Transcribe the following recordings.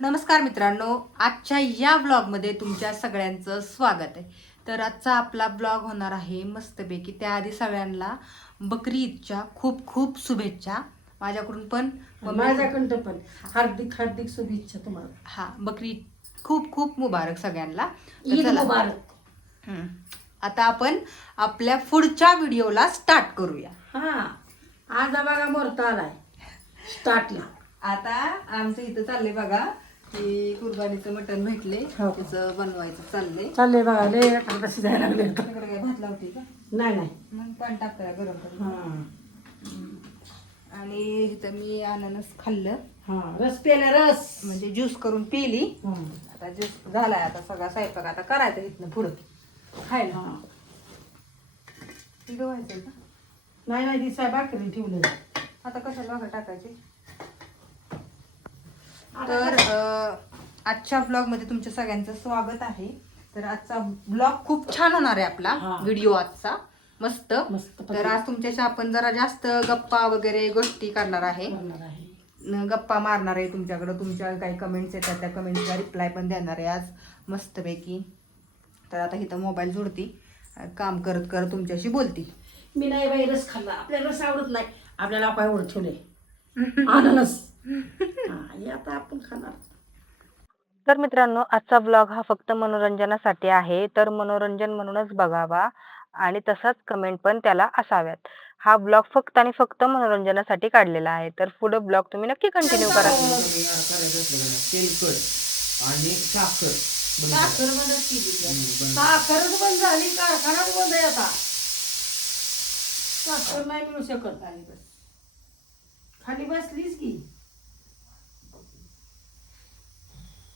नमस्कार मित्रांनो आजच्या या ब्लॉगमध्ये तुमच्या सगळ्यांचं स्वागत आहे. तर आजचा आपला ब्लॉग होणार आहे मस्तपैकी त्याआधी सगळ्यांना बकरी ईदच्या खूप खूप शुभेच्छा. माझ्याकडून पण मम्मी- माझ्याकडं पण. हार्दिक हार्दिक शुभेच्छा तुम्हाला. हा बकरी खूप खूप मुबारक सगळ्यांना. मुबारक. आता आपण आपल्या पुढच्या व्हिडिओला स्टार्ट करूया. हा आज बघा मोरता आलाय. स्टार्टला आता आमचं इथं चाललंय बघा. की कुर्बानीचं मटण भेटले. हो. त्याचं बनवायचं चाललंय. चाललंय बघा लय शिजायला लागले तुझ्याकडे काय भात लावते का? नाही नाही. मग पाणी टाकताय गरम करून. हा. आणि इथं मी अननस खाल्लं. हा रस पेला रस. म्हणजे ज्यूस करून पिली. हा. आता ज्यूस झालाय आता सगळा स्वयंपाक. आता करायचं इथनं पुढं. खायला. हा. व्हायचंय का? नाही नाही दिसाय भाकरी ठेवलं आता कशाला बघा टाकायचे? तर आजच्या ब्लॉगमध्ये तुमच्या सगळ्यांचं स्वागत आहे. तर आजचा ब्लॉग खूप छान होणार आहे आपला. व्हिडिओ आजचा. मस्त. मस्त तर आज तुमच्याशी आपण जरा जास्त गप्पा वगैरे गोष्टी करणार आहे. गप्पा मारणार आहे तुमच्याकडं. तुमच्या काही कमेंट्स येतात त्या कमेंट्सला रिप्लाय पण देणार आहे आज मस्तपैकी. तर आता इथं मोबाईल जोडती. काम करत करत तुमच्याशी बोलती. मी नाही बाई रस खाल्ला. आपल्याला रस आवडत नाही. आपल्याला आवडत ठेवले. अननस हा, हे आता आपण खाणार. तर मित्रांनो आजचा ब्लॉग हा फक्त मनोरंजनासाठी आहे. तर मनोरंजन म्हणूनच बघावा आणि तसाच कमेंट पण त्याला असाव्यात. हा ब्लॉग फक्त आणि फक्त मनोरंजनासाठी काढलेला आहे. तर पुढे ब्लॉग तुम्ही नक्की कंटिन्यू करा. तेलकट आणि साखर. साखर केली बंद. साखरच बंद झाली कारखानाच बंद आहे आता. साखर नाही मिळू शकत. खाली बस. खाली बसलीस की.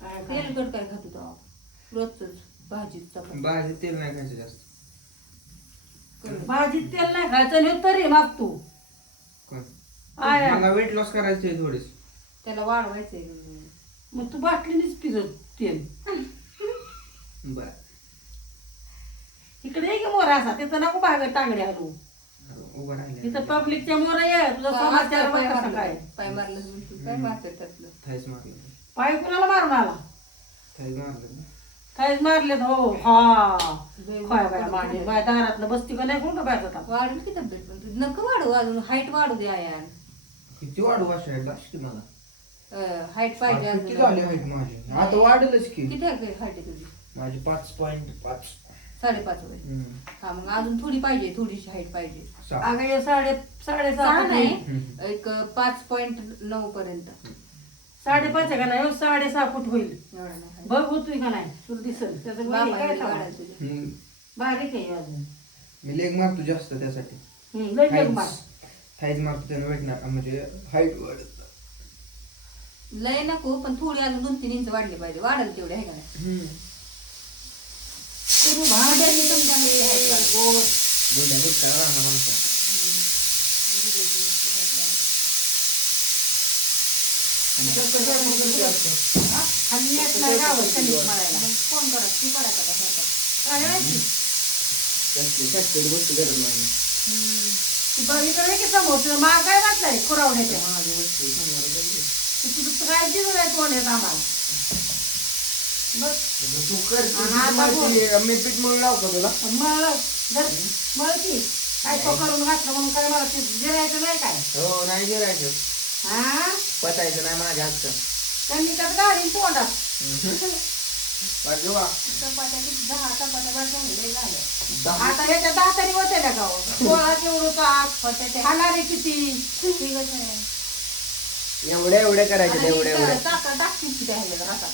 काय काय? तेलकट काय खातो तो रोजच भाजीत चपाती. भाजी तेल नाही खायचं जास्त. भाजीत तेल नाही खायचं ह्यो तरी मागतो. कोण? आया. मला वेट लॉस करायचं आहे थोडीस त्याला वाढवायचंय. मग तू बाटलीनेच पिरत तेल. बर. इकडे ये की मोरा असा. तिथं नको भाग टांगड्या घालू. उभं राहिले तिथं पब्लिकच्या मोरा ये. तुझा समाचार पाय बघ कसं मारलं काय पाय मारलं काय मारतात त्यातलं. थाईस मारलं. पाय कुणाला मारून आला? मारलं काहीच मारलेत हो हा. काय बाय माझे बाय दारातलं बसती का नाही कोण का बाय जातात वाढेल की तब्येत पण तुझी? नको वाढू अजून हाईट वाढू द्या यार किती वाढू मला. हाईट पाहिजे आता अजून. किती झाली हाईट माझी? आता वाढेलच की. किती हाईट आहे तुझी? माझी पाच पॉईंट पाच. साडेपाच वय हम्म. हा मग अजून थोडी पाहिजे थोडीशी हाईट पाहिजे. सहा. अगं हे साडे सहा साडेसहा नाही? हम्म. एक पाच पॉईंट नऊ पर्यंत. साडेपाच आहे का नाही? हो, साडेसहा फूट होईल. एवढा. बघ होतोय का नाही? तुला दिसल. त्याचं बाबा एवढी. हम्म. बारीक आहे अजून. मी लेग मारतो जास्त त्यासाठी. हम्म, लय जग मार. थाईज मारतो त्यानं भेटणार म्हणजे हाईट वाढत लय नको पण थोडी अजून दोन तीन इंच वाढली पाहिजे. वाढेल तेवढी आहे का नाही? भांड्याने तुमच्याकडे. गोड. राहणार आमचा. आणि येत नाही गावात कणिक मळायला. फोन करत ती का गोष्ट गरज नाही ती बघितलं की समोर माग काय वाटलंय खुरावण्याच्या तुझं काय दिलं नाही कोण येत आम्हाला बघ तू कर मी पीठ म्हणून लावतो का तुला मळ जर मळ की काय तो करून घातलं म्हणून काय मला ते जिरायचं नाही काय? हो नाही गिरायचं हा? पचायचं नाही माझ्या हातचं. त्यांनी त्यात गाडी तोंडात. चपात्या किती? दहा चपात्या बसून लय झालं दहा. आता ह्याच्या दातारी होते ना गाव पोळा केवढं ताक होत्या खाणारे किती? आहे करायचे साखर टाकतीस की त्या ह्याच्यात रसात?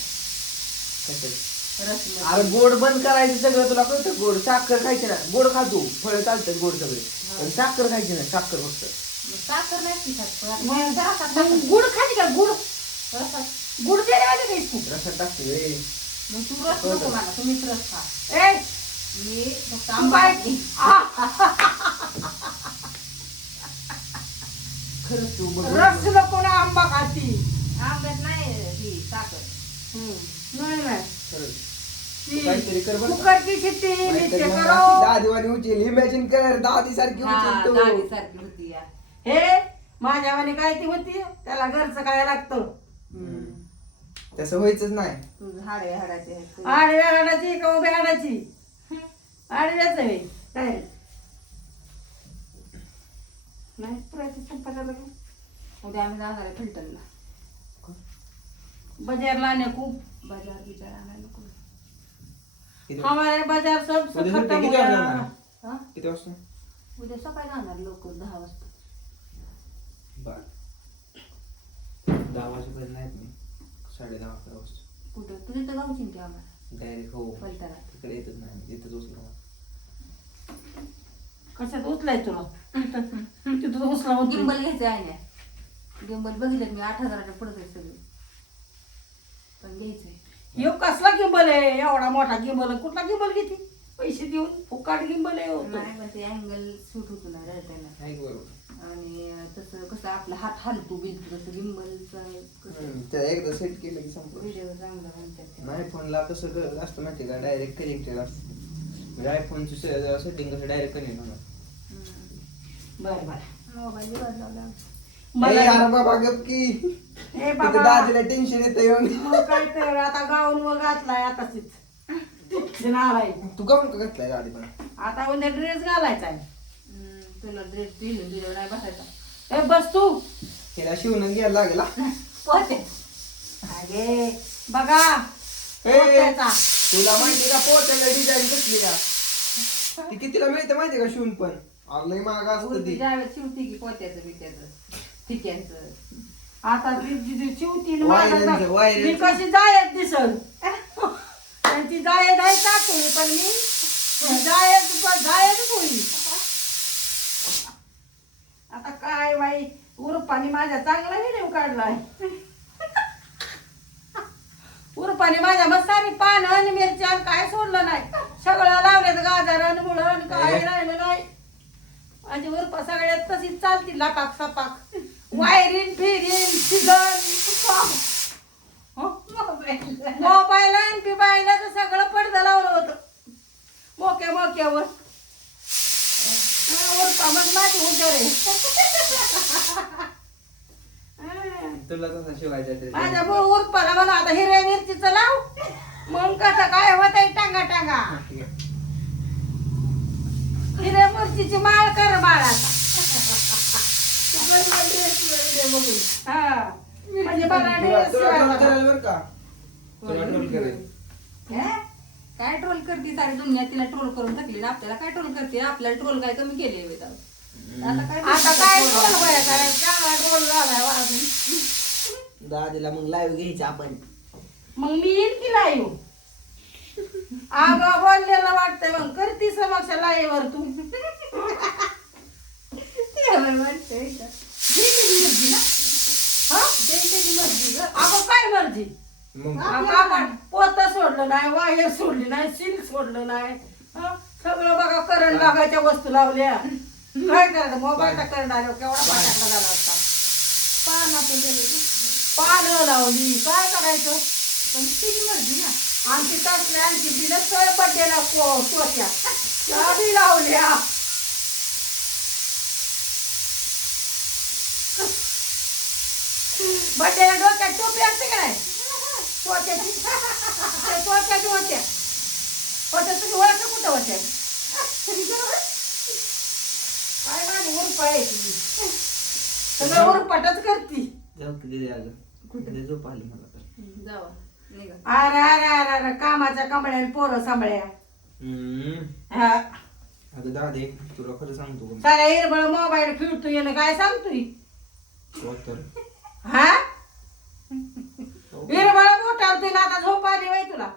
कशाला? रसमध्ये. अरे गोड बंद करायचं सगळं तुला कळतं? गोड साखर खायची ना. गोड खातो फळ चालतात गोड सगळे. पण साखर खायची ना साखर फक्त. साखर नाही मग जरा. गुड खाली का? गुड. गुड दे रे माझ्या काही तू. रसात टाकते रे. मग तू रस नको मला तुम्हीच रस खा. ए! मी फक्त तू आंबा. खरंच तू बघ. रस नको ना आंबा खाती. आंब्यात नाही ही साखर. नाही नाही. खरंच. ती काहीतरी कर बरं. नीचे मग करो. अशी दादीवाणी उचल इमॅजिन कर दादी सारखी हा, उचल होती या. हे माझ्या वाणी काय ती होती? त्याला घरचं काय लागतं? तसं व्हायचंच नाही. तुझं हाडे हाडाचे आहेत. आडव्या हाडाची का उभ्या हाडाची आडव्याच आहे काय? नाही पुरायचं संपायला का? उद्या आम्ही जाणार आहे फलटणला. बाजारला आने खूप. बाजार बिजार आणायला नको. किती हमारे बाजार सब उद्या खत्म सुट्टी हो किती गया वाजता जाणार? हा? किती वाजता? उद्या सकाळी जाणार लवकर दहा वाजता. बर दहा वाजेपर्यंत नाहीत मी. साडे दहा अकरा वाजता. कुठं? तुझी तर गावची ते आम्हाला डायरेक्ट हो. फलटणा तिकडे येतच नाही उचलून कशात उचलाय तुला तिथं उचला होती गिंबल घ्यायचं आहे ना गिंबल बघितलं मी आठ हजाराच्या पुढे आहे सगळे. पण घ्यायचंय. ह्यो कसला गिंबल आहे? एवढा मोठा गिंबल कुठला गिंबल घेते? पैसे देऊन फुकाट गिंबल आहे हो तो. नाही पण ते अँगल सूट होतो ना रडताना बरोबर आणि तसं कसं आपला हात हलतो बिलतो तसं गिंबलचं त्या एकदा सेट केलं की संपलं. व्हिडिओ चांगला म्हणतात ते. नाही फोनला कसं ग- असतं माहिती का डायरेक्ट कनेक्टेड असतं म्हणजे आयफोनची सेटिंग कसं डायरेक्ट कनेक्ट होणार. हम्म. बरं बरं. मोबाईल बिघडला. मला ए, अरे बाबा गप की. हे तिथं बाबा. दादीला टेन्शन येतं येऊन. मग काय तर आता गाऊन व घातलाय आता आलाय तू गाऊन का घातलाय गाडी पण आता उद्या ड्रेस घालायचा आहे. तुला ड्रेस दिलं दिलं नाही बसायचा. ए बस तू. तिला शिवून घ्यायला लागेल हा? पोहते अगे बघा. ए, पोत्याचा. तुला माहिती का पोत्याला डिझाईन कसली का ती कितीला मिळते माहिती का शिवून पण? अरे लय महाग असतं ती. ज्यावेळेस शिवती की पोत्याचं बित्याचं ठिक्यांचं. आता ती- ती- ती शिवती न माझं. मी कशी जायत दिसल? आणि ती जायत आहे टाकून पण मी? जायत जायतच होईल आता काय बाई? उरपाने माझ्या चांगला व्हिडिओ काढलाय. उरपाने माझ्या मस्त सारी पानं आणि मिरच्या आणि काय सोडलं नाही. सगळं लावल्यात गाजर मुळण काय राहिलं नाही. माझी उरपा सगळ्यात तशीच चालती लापाक सपाक. वायरीन फिरीन सिगन मोबाईल. आणि बिबाईल तर सगळं पडदा लावलं होतं. मोक्या मोक्यावर हा, उरपा मग माझी हुशार आहे हा. तुला तसा शिवायचा आहे ते. माझ्या भाऊ उरपाला मला आता हिरव्या मिरचीचं लाव. मग कसं काय होत आहे टांगा. टांगा. हिरव्या मिरचीची माळ कर आता. हा. म्हणजे मला तुला तुला शिवायला. काय ट्रोल करते सारी दुनिया? तिला ट्रोल करून टाकली ना आपल्याला. काय ट्रोल करते? आपल्याला ट्रोल काय कमी केले आता काय आता काय चांगला डोल झालाय वाजून. दादीला मग लाईव्ह घ्यायचं आपण. मग मी येईन की लाईव आगा बोललेलं वाटतंय मग. करती समक्ष लाईव्ह वर तू. हा? अगं काय मर्जी? मग? पोत सोडलं नाही वायर सोडली नाही सील सोडलं नाही? सगळं बघा करंट लागायच्या वस्तू लावल्या. काय करायचं? मोबाईलचा करंट आल्यावर केवढा फटाकडा झाला असता पानं लावली. काय करायचं? पण तिची मर्जी ना. आमची तसल्या आणखी तिला सळ बड्डेला पोत्या त्या लावल्या. बड्डेला डोक्यात टोपी असते का नाही पोत्याची. त्या पोत्याची होत्या. पोत्या तुम्ही ओळख कुठं होत्या? काय माझी उरपा आहे तुझी. सगळं उरपाटच करती. जाऊ किती द्यायला कुठे? झोप आली मला तर. जावा निघा. अरे अरे अरे अरे कामाच्या कमळ्या आणि पोरं सांभाळ्या. हा. अगं दादे तुला खरं सांगतो साऱ्या हिरबळ मोबाईल फिरतोय येणं काय सांगतोय? हो तर. हा हिरबळ मोठावतोय ना आता झोप आली बाई तुला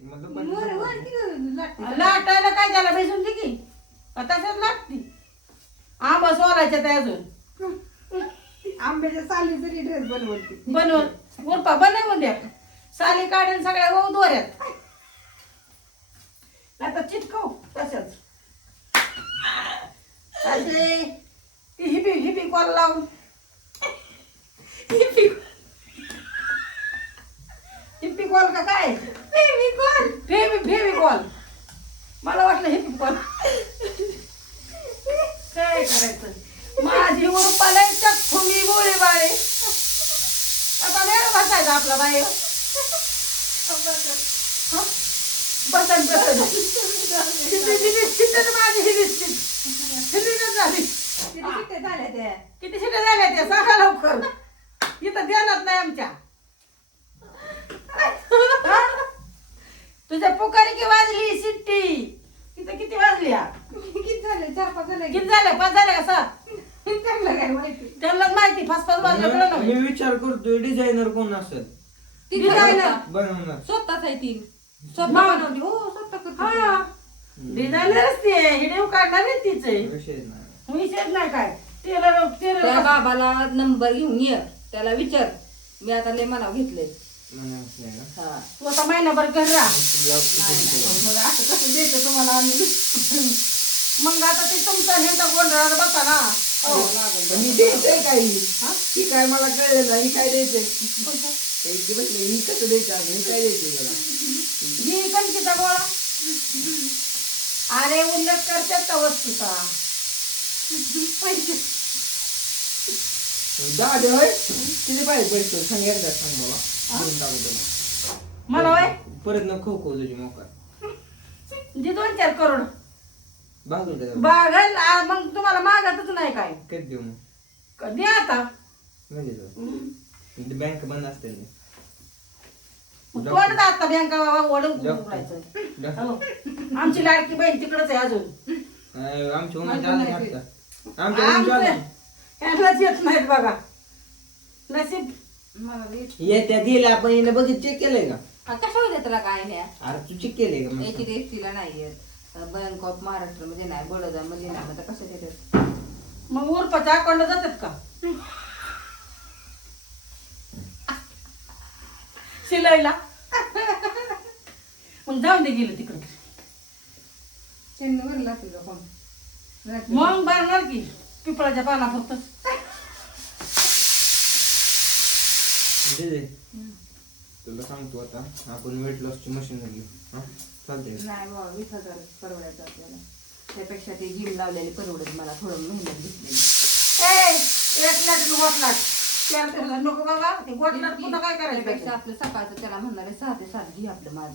मग वर दुपारी वर किती लागते लाटायला काय त्याला भिजून दे की का तशाच लागती आंबा सोलायच्या त्या अजून? आंब्याच्या साली जरी ड्रेस बनवते बनवून. उरपा बनवून द्या. साली काढून सगळ्या गहू दोऱ्यात. आता चिटकव तसंच. असे ती हिपी हिपी कॉल लावून. हिपी हिपी कॉल का काय? फेवी कॉल फेवी फेवी कॉल मला वाटलं हिपी कॉल. काय करायचं? माझी उरपाला चक्कू मी गोळी बाळे. आता वेळ बसायचा आपला बाहेर. हं? बसन बसन माझी ही हिलीनच झाली? किती झाल्या त्या? किती शिट्ट्या झाल्या त्या? सांगा लवकर. इथं ध्यानात नाही आमच्या? तुझ्या पुकारी की वाजली शिट्टी. इथं किती वाजल्या? किती झाले? चार पाच झाले. किती झाल्या पाच झाल्या सात त्यांना काय माहिती? मी विचार करतोय डिझायनर कोण असेल? ती बनवणार. स्वतःच आहे ती. स्वतः? बनवली. हो स्वतः करते. हा. डिझायनरच ते हिडिओ काढणार आहे तीच आहे. विषय नाही. काय. टेलर त्या टेलर बाबाला नंबर घेऊन ये. त्याला विचार. मी आता लय मनाव नाही का? हा. तू आता महिनाभर घर राहा. ब्लाऊज किती शिवतो? मग असं कसं द्यायचं तुम्हाला आम्ही? मग आता ते तुमचा हे तर गोंधळात बसा ना. द्यायचंय काही. ही काय मला कळलं नाही काय द्यायचंय? एक दिवस नाही, ही कसं द्यायचं आणि काय द्यायचंय मला? ही कणकीचा गोळा. अरे उल्लेख करतात का वस्तूचा. पैसे दहा दे होय किती पाहिजे पैसे सांग एकदा सांग बाबा. टाकू. मला वय परत न खो खो तुझी मोकार. जे दोन चार करोड. बागल आ, मग तुम्हाला मागतच नाही काय. कधी देऊ मग? कधी आता? म्हणजे बँक बंद असते ना. मग तोंड आता बँका वडून डॉक्टर. उघडायचं. हो. आमची लाडकी बहीण तिकडच आहे अजून. अं, उमेद आली? आमच्या उमेद आली. येत नाहीत बघा. नशीब. मला वीस- येत्या गेल्या आपण हिने बघित चेक केलंय का? हा, कशावर देत तुला काय नाही अरे तू चेक केलंय का एच मग? डी एफ ला नाही बँक ऑफ महाराष्ट्रमध्ये नाही बडोदा मध्ये नाही. आता कसं देतात? मग उरपाच्या अकाउंटला जातात का? शिलाईला? मग जाऊन दे गेलं तिकडे. चेन्नई भरला तुझा फॉर्म मग भरणार की पिपळाच्या पाना फक्त. तुला सांगतो आता. आपण वेट लॉसची मशीन घेऊ हा? चालतंय. का? नाही बाबा वीस हजार परवडायचं आपल्याला. त्यापेक्षा ते जिम लावलेले परवडत मला. थोडं मेहनत घेतलेली. एक लाख गोट लाख. चार दिवसात नको बाबा. ते लाख पुन्हा काय त्यापेक्षा करायचं आपलं सकाळचं त्याला म्हणणार आहे सहा ते सात घे आपलं माझं.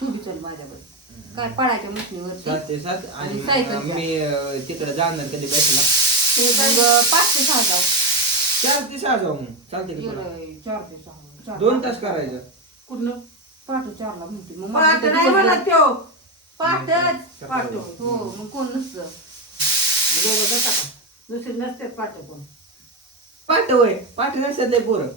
तू बी चल माझ्याकडे. काय पडायच्या मशनीवरती? सात ते सात आणि. मी तिकडे जाणार कधी पैशाला मग पाच ते सहा जाऊ. चार ते सहा जाऊ मग. चालते चार ते सहा. दोन तास करायचं. कुठलं? पहाटे चारला म्हणते. मग मला पाठ नाही म्हणत त्यो. पहाटच पाठ हो मग कोण नसतं. दोघं जाता का? दुसरी नसते पाठ कोण. पाठ होय. पाठ नसतात लय पोरं.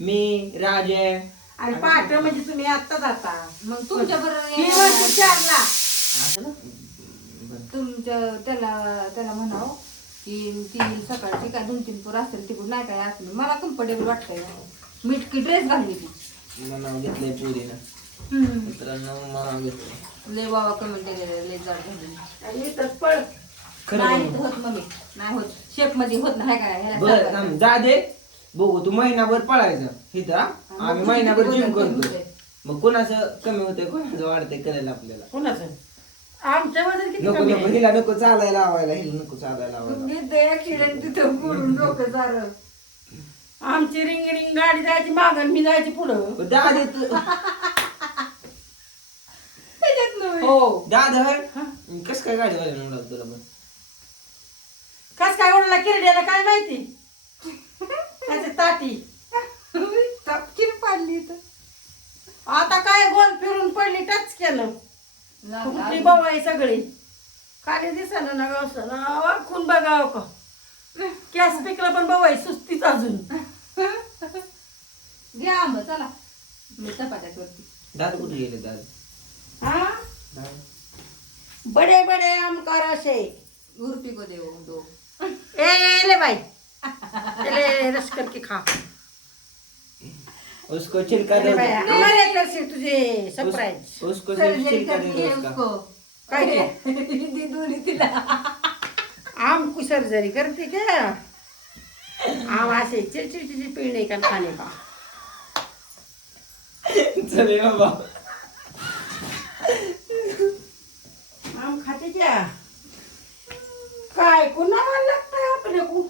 मी राजे. आणि पाठ म्हणजे तुम्ही आता जाता. मग तुमच्या ही बरोबर वर्षी चारला. असं ना? बरं. तुमच्या त्याला त्याला म्हणाव की ती सकाळची काय दोन तीन पोर असेल तिकडून नाही काय असली मला कम्फर्टेबल वाटतंय. मिटकी ड्रेस घालली ती. मनाव घेतलंय पोरीनं. हम्म. मित्रांनो मनाव घेतलंय. लय बाबा कमेंट केलेलं लय जाड घालली आणि इथंच पळ. खरं नाही. होत मम्मी नाही होत. शेपमध्ये होत नाही काय ह्याला बरं सांगा. थांब, जा दे. बघू तू महिनाभर पळायचं. इथं हा? आम्ही महिनाभर जिम करतो मग कोणाचं कमी होतंय कोणाचं वाढतंय कळेल आपल्याला. कोणाचं? आमच्या वजन किती नको कमी नको आहे? हिला नको चालायला लावायला हिला नको चालायला लावायला. तिथं डोकं सारं आमची रिंग रिंग गाडी जायची मागं मी जायची पुढं. दादा तू- त्याच्यात नव्हे. हो. दादा कस काय गाडी वाले म्हणलं तुला पण कस काय ओढला किरड्याला काय माहिती? त्याची ताटी. तपकीर पाडली इथं. आता काय गोल फिरून पडली टच केलं. कुठली लागलं. बाबा आहे सगळी. खाली दिसाना ना गावसाला वाकून बघावं का? कॅस पिकला पण बाबा आहे सुस्तीच अजून. घ्या आंब चला. मी करते. दादा कुठे गेले दादा हा? दादा बडे बडे आमकार असे. उर्टी को देव दो. ए ले बाई. ले रस करके खा. उसको छिलका दे. ले हमारे तरफ से तुझे सरप्राइज उस- उसको सर्जरी छिलका दे करते दो उसका. उसको. काय ते? दी दोन्ही तिला. आम की सर्जरी करते क्या? आम ऐसे चिड़चिड़ चिड़चिड़ पीने का खाने का? चले बाबा. आम खाते क्या? काय कुणाला लागतंय आपल्या को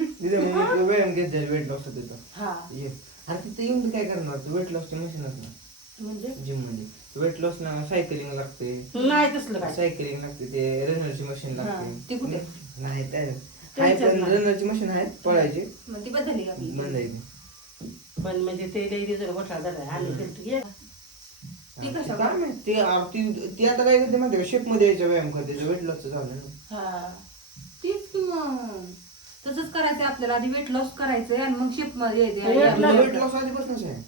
तिथे मी व्यायाम घेत जाईल वेट लॉस तिथं हा. ये. अरे तिथे येऊन काय करणार? तू वेट लॉसची मशीन असणार. म्हणजे? जिममध्ये. वेट लॉस ना सायकलिंग लागते. नाही तसलं काय? सायकलिंग लागते ते रनरची मशीन हा, लागते. ती कुठे? नाही त्या आहे त्यांच्यात पण नाही. रनरची मशीन आहे पळायची. मग ती बदलली का आपली बंद आहे ती. पण म्हणजे ते लई मोठा झाला. ती हा, कशा काय माहीत, ते आ, ती ती आता काय करते माहिती शेपमध्ये यायचा व्यायाम करते वेट लॉसचं झालं ना. हा. तीच की मग. तसंच करायचं आपल्याला. आधी वेट लॉस करायचंय आणि मग शेपमध्ये Weight यायचं loss- वेट लॉस आधीपासूनच आहे.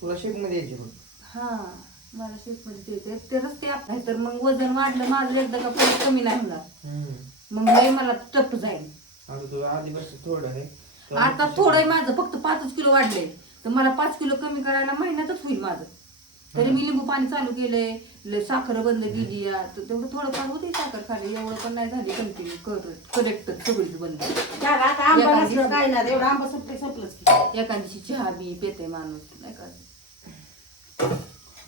तुला शेपमध्ये यायची फक्त. हा. मला शेपमध्ये यायचंय. तरच ते आपलं तर मग वजन वाढलं माझं एकदा का परत कमी नाही होणार हम्म. मग लय मला टप जाईल आता आधीपासून थोडं आहे. तर आता थोडं माझं फक्त पाचच किलो वाढले. तर मला पाच किलो कमी करायला महिन्यातच होईल माझं. तरी मी लिंबू पाणी चालू केलंय लय साखर बंद केली या. तर तेवढं थोडंफार होते साखर खाली. एवढं पण नाही झाली कंटिन्यू करत. करेक्ट सगळीच बंद. त्याला आता आंबा एका नसलं काय ना एवढा आंबा सुटले संपलंच की. एका दिवशी चहा बी पेते माणूस नाही का?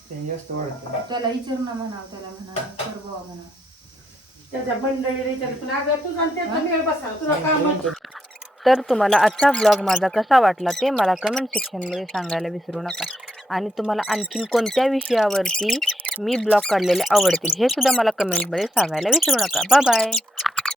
त्याने जास्त वाढतं त्याला विचार ना म्हणा त्याला म्हणा कर बाबा म्हणा. त्याच्या बंडळी तर तुम्हाला आजचा ब्लॉग माझा कसा वाटला ते मला कमेंट सेक्शनमध्ये सांगायला विसरू नका. आणि तुम्हाला आणखीन कोणत्या विषयावरती मी ब्लॉग काढलेले आवडतील हे सुद्धा मला कमेंटमध्ये सांगायला विसरू नका. Bye bye